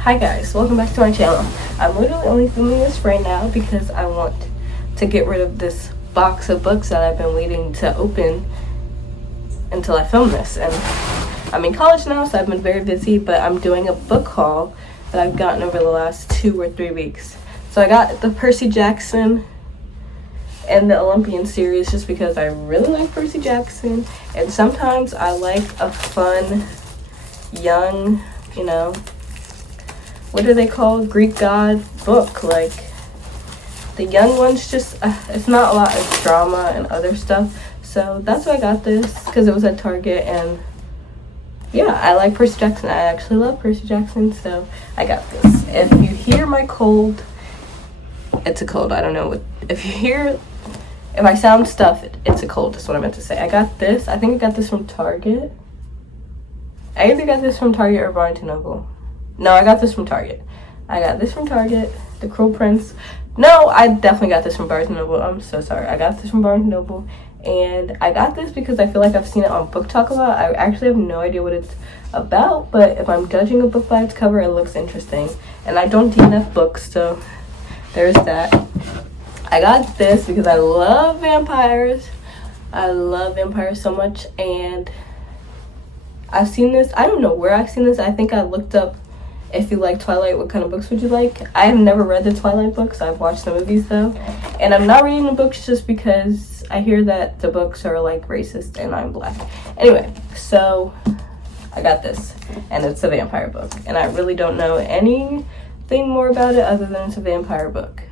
Hi guys, welcome back to my channel. I'm literally only filming this right now because I want to get rid of this box of books that I've been waiting to open until I film this. And I'm in college now, so I've been very busy, but I'm doing a book haul that I've gotten over the last 2 or 3 weeks. So I got the Percy Jackson and the Olympian series just because I really like Percy Jackson, and sometimes I like a fun, young, what are they called? Greek god book. Like, the young ones just, it's not a lot of drama and other stuff. So that's why I got this, because it was at Target, and yeah, I like Percy Jackson. I actually love Percy Jackson, so I got this. If you hear my cold, it's a cold. I don't know what, if I sound stuffed, it's a cold. That's what I meant to say. I got this. I think I got this from Target. I either got this from Target or Barnes & Noble. No, I got this from Target. I got this from Target. The Cruel Prince. No, I definitely got this from Barnes & Noble. I'm so sorry. I got this from Barnes & Noble. And I got this because I feel like I've seen it on Book Talk a lot. I actually have no idea what it's about, but if I'm judging a book by its cover, it looks interesting. And I don't DNF books, so there's that. I got this because I love vampires. I love vampires so much, and I've seen this. I don't know where I've seen this. I think I looked up, if you like Twilight, what kind of books would you like? I have never read the Twilight books. I've watched the movies though. And I'm not reading the books just because I hear that the books are like racist and I'm black. Anyway, so I got this, and it's a vampire book. And I really don't know anything more about it other than it's a vampire book.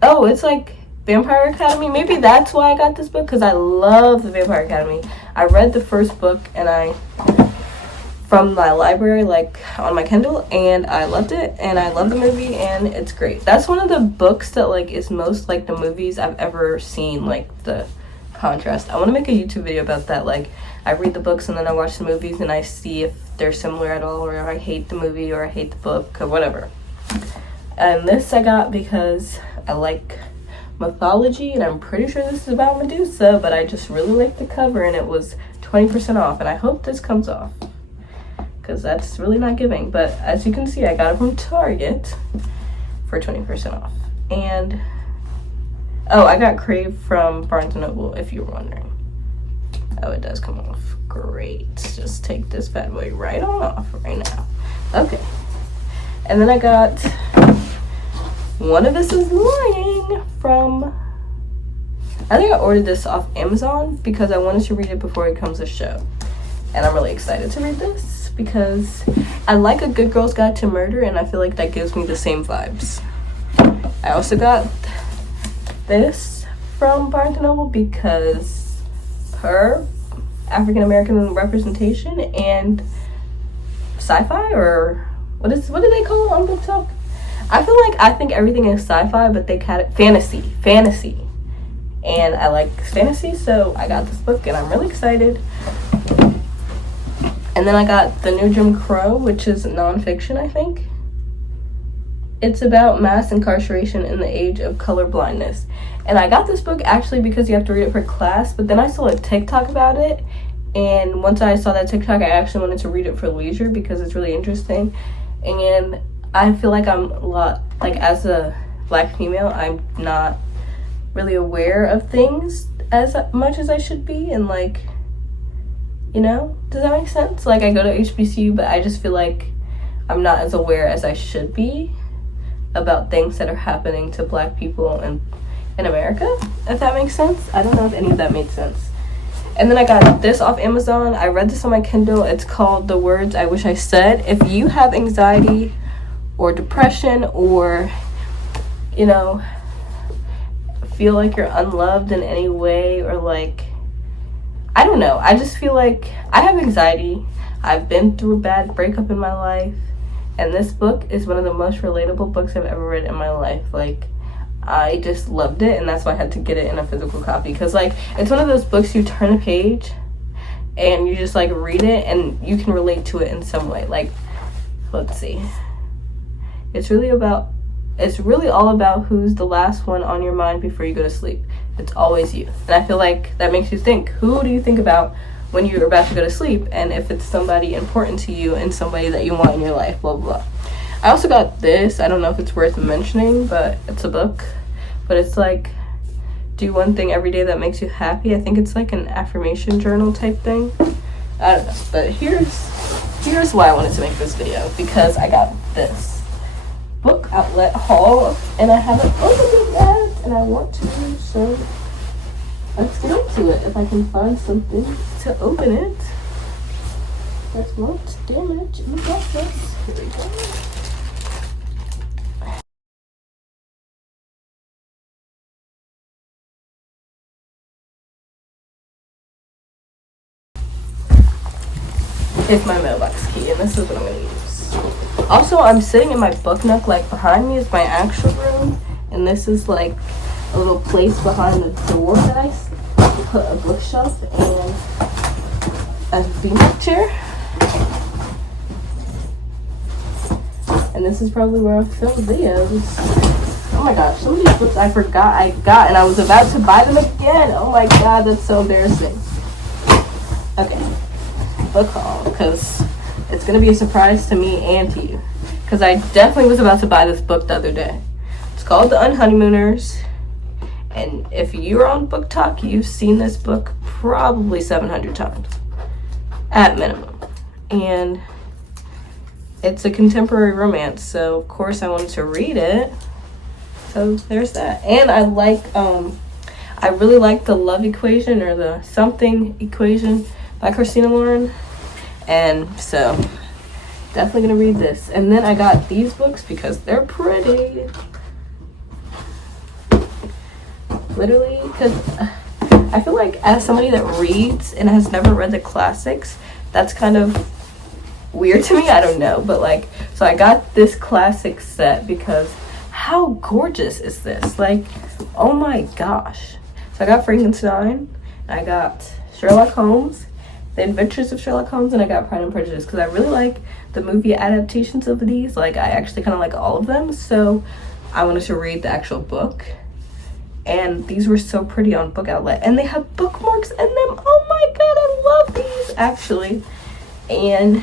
Oh, it's like Vampire Academy. Maybe that's why I got this book, because I love the Vampire Academy. I read the first book from my library, like on my Kindle, and I loved it, and I love the movie, and it's great. That's one of the books that like is most like the movies I've ever seen, like the contrast. I want to make a YouTube video about that. Like, I read the books and then I watch the movies and I see if they're similar at all, or if I hate the movie or I hate the book or whatever. And this I got because I like mythology, and I'm pretty sure this is about Medusa, but I just really like the cover, and it was 20% off, and I hope this comes off, because that's really not giving. But as you can see, I got it from Target for 20% off. And oh, I got Crave from Barnes & Noble, if you were wondering. Oh, it does come off. Great. Just take this bad boy right on off right now. Okay. And then I got One of Us is Lying from, I think I ordered this off Amazon because I wanted to read it before it comes to show. And I'm really excited to read this because I like A Good Girl's Guide to Murder, and I feel like that gives me the same vibes. I also got this from Barnes & Noble because her African American representation and sci-fi, or what do they call it on Book Talk? I think everything is sci-fi, but they kind of fantasy, and I like fantasy, so I got this book and I'm really excited. And then I got The New Jim Crow, which is nonfiction, I think. It's about mass incarceration in the age of color blindness. And I got this book actually because you have to read it for class, but then I saw a TikTok about it, and once I saw that TikTok, I actually wanted to read it for leisure because it's really interesting. And I feel like I'm a lot, like, as a black female, I'm not really aware of things as much as I should be, and like, does that make sense? Like, I go to HBCU, but I just feel like I'm not as aware as I should be about things that are happening to black people in America, if that makes sense. I don't know if any of that made sense. And then I got this off Amazon. I read this on my Kindle. It's called The Words I Wish I Said. If you have anxiety or depression, or feel like you're unloved in any way, or like, I don't know, I just feel like I have anxiety. I've been through a bad breakup in my life, and this book is one of the most relatable books I've ever read in my life. Like, I just loved it, and that's why I had to get it in a physical copy, because like, it's one of those books you turn a page and you just like read it and you can relate to it in some way. Like, let's see, it's really all about who's the last one on your mind before you go to sleep. It's always you. And I feel like that makes you think, who do you think about when you're about to go to sleep, and if it's somebody important to you and somebody that you want in your life, blah blah blah. I also got this. I don't know if it's worth mentioning, but it's a book. But it's like, do one thing every day that makes you happy. I think it's like an affirmation journal type thing. I don't know. But here's why I wanted to make this video, because I got this book outlet haul and I haven't opened it yet, and I want to, so let's get into it. If I can find something to open it that won't damage the process. Here we go. It's my mailbox key, and this is what I'm going to use. Also, I'm sitting in my book nook. Like, behind me is my actual room, and this is like a little place behind the door that I put a bookshelf and a beanbag chair. And this is probably where I film videos. Oh my gosh, some of these books I forgot I got, and I was about to buy them again. Oh my god, that's so embarrassing. Okay. Book haul, because it's going to be a surprise to me and to you, because I definitely was about to buy this book the other day. It's called The Unhoneymooners, and if you're on Book Talk, you've seen this book probably 700 times at minimum, and it's a contemporary romance, so of course I wanted to read it. So there's that. And I really like The Love Equation, or The Something Equation by Christina Lauren, and so definitely gonna read this. And then I got these books because they're pretty, literally, because I feel like as somebody that reads and has never read the classics, that's kind of weird to me. I don't know, but like, so I got this classic set because how gorgeous is this? Like, oh my gosh. So I got Frankenstein, I got Sherlock Holmes, The Adventures of Sherlock Holmes, and I got Pride and Prejudice, because I really like the movie adaptations of these. Like, I actually kind of like all of them, so I wanted to read the actual book. And these were so pretty on Book Outlet, and they have bookmarks in them. Oh my god, I love these, actually. And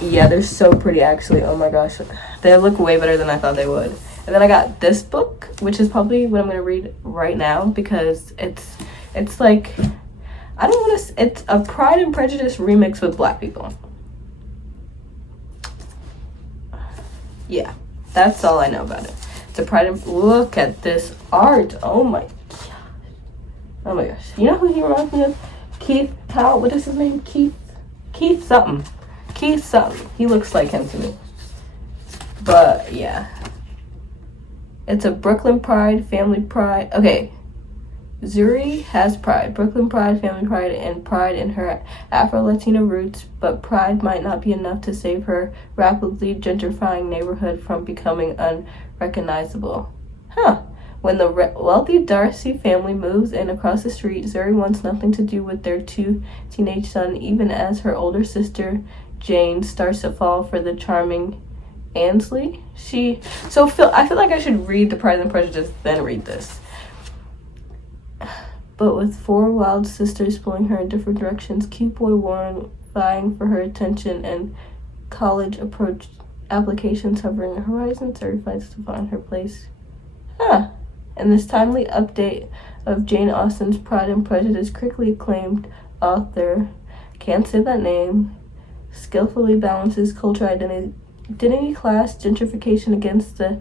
yeah, they're so pretty, actually. Oh my gosh, they look way better than I thought they would. And then I got this book, which is probably what I'm gonna read right now, because it's like, I don't want to. It's a Pride and Prejudice remix with black people. Yeah, that's all I know about it. It's a Pride and, look at this art. Oh my gosh. Oh my gosh. You know who he reminds me of? Keith Powell. What is his name? Keith something. Keith something. He looks like him to me. But yeah, it's a Brooklyn Pride, Family Pride. Okay. Zuri has pride, Brooklyn pride, family pride, and pride in her Afro-Latina roots, but pride might not be enough to save her rapidly gentrifying neighborhood from becoming unrecognizable. When the wealthy Darcy family moves in across the street, Zuri wants nothing to do with their two teenage sons, even as her older sister, Jane, starts to fall for the charming Ansley. I feel like I should read The Pride and Prejudice, then read this. But with four wild sisters pulling her in different directions, cute boy Warren vying for her attention, and college applications hovering the horizon, Zuri fights to find her place. And this timely update of Jane Austen's Pride and Prejudice, critically acclaimed author, can't say that name, skillfully balances cultural identity, class, gentrification against the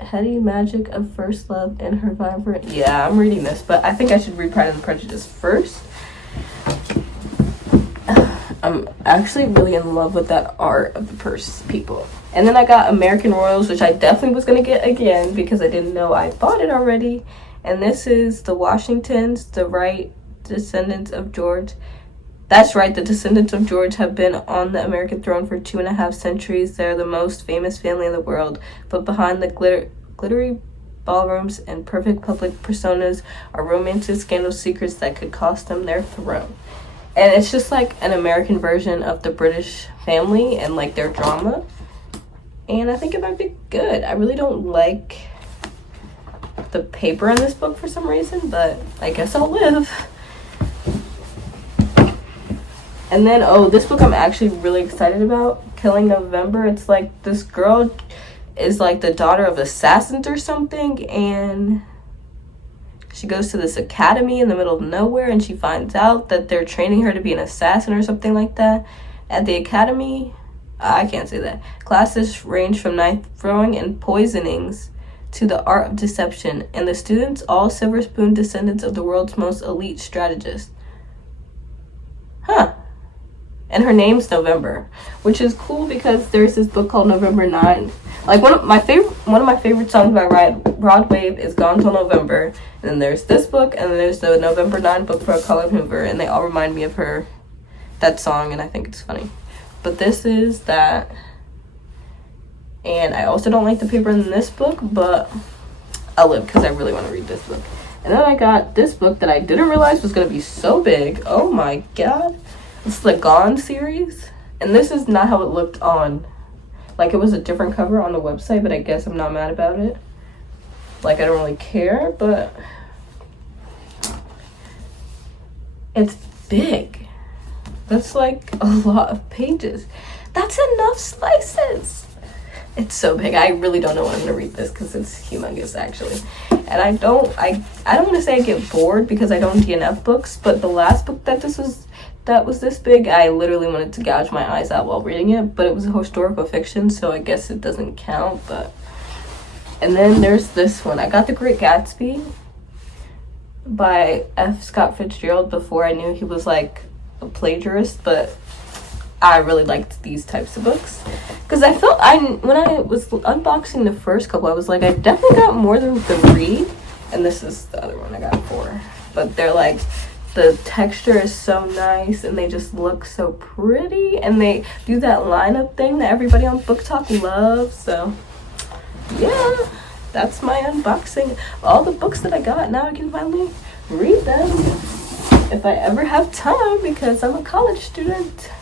heady magic of first love and her vibrant. Yeah, I'm reading this, but I think I should read Pride and Prejudice first. I'm actually really in love with that art of the Percy people. And then I got American Royals, which I definitely was going to get again because I didn't know I bought it already. And this is the Washingtons, the right descendants of George. That's right, the descendants of George have been on the American throne for 2.5 centuries. They're the most famous family in the world. But behind the glittery ballrooms and perfect public personas are romances, scandals, secrets that could cost them their throne. And it's just like an American version of the British family and like their drama. And I think it might be good. I really don't like the paper in this book for some reason, but I guess I'll live. And then, oh, this book I'm actually really excited about, Killing November. It's like this girl is like the daughter of assassins or something, and she goes to this academy in the middle of nowhere, and she finds out that they're training her to be an assassin or something like that. At the academy, I can't say that. Classes range from knife throwing and poisonings to the art of deception, and the students, all silver spoon descendants of the world's most elite strategists. Huh. And her name's November, which is cool because there's this book called November 9. Like one of my favorite songs by Rod Wave is Gone Till November, and then there's this book, and then there's the November 9 book for Colin Hoover, and they all remind me of that song, and I think it's funny. But this is that, and I also don't like the paper in this book, but I'll live because I really want to read this book. And then I got this book that I didn't realize was going to be so big. Oh my god. It's the Gone series, and this is not how it looked on, like, it was a different cover on the website, but I guess I'm not mad about it. Like, I don't really care, but it's big. That's like a lot of pages. That's enough slices. It's so big. I really don't know when I'm gonna read this because it's humongous, actually. And I don't want to say I get bored because I don't DNF books, but the last book that was this big, I literally wanted to gouge my eyes out while reading it, but it was a historical fiction, so I guess it doesn't count. But and then there's this one. I got The Great Gatsby by F. Scott Fitzgerald before I knew he was like a plagiarist, but I really liked these types of books because I felt when I was unboxing the first couple, I was like, I definitely got more than the read, and this is the other one I got 4. But they're like, the texture is so nice, and they just look so pretty, and they do that lineup thing that everybody on Book Talk loves. So yeah, that's my unboxing. All the books that I got, now I can finally read them if I ever have time because I'm a college student.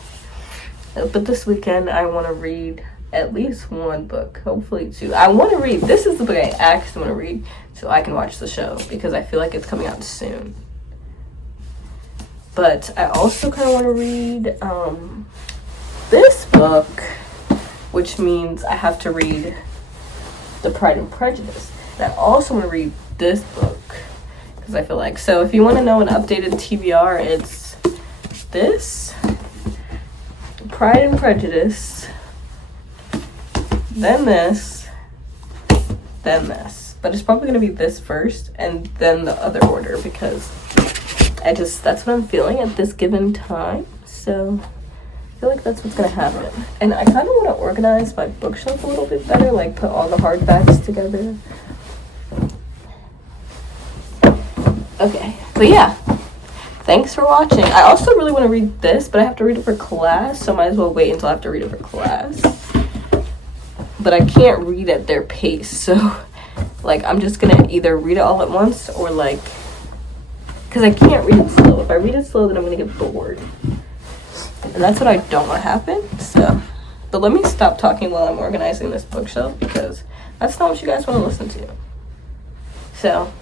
But this weekend I want to read at least 1 book, hopefully 2. I want to read, this is the book I actually want to read so I can watch the show because I feel like it's coming out soon. But I also kind of want to read this book, which means I have to read The Pride and Prejudice. And I also want to read this book because I feel like, so if you want to know an updated TBR, it's this, Pride and Prejudice, then this, then this. But it's probably going to be this first and then the other order because that's what I'm feeling at this given time. So I feel like that's what's going to happen. And I kind of want to organize my bookshelf a little bit better, like put all the hardbacks together. Okay, but yeah. Thanks for watching. I also really want to read this, but I have to read it for class, so might as well wait until I have to read it for class. But I can't read at their pace, so like I'm just gonna either read it all at once or like, because I can't read it slow. If I read it slow, then I'm gonna get bored. And that's what I don't want to happen, so. But let me stop talking while I'm organizing this bookshelf because that's not what you guys want to listen to. So,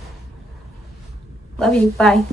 love you, bye.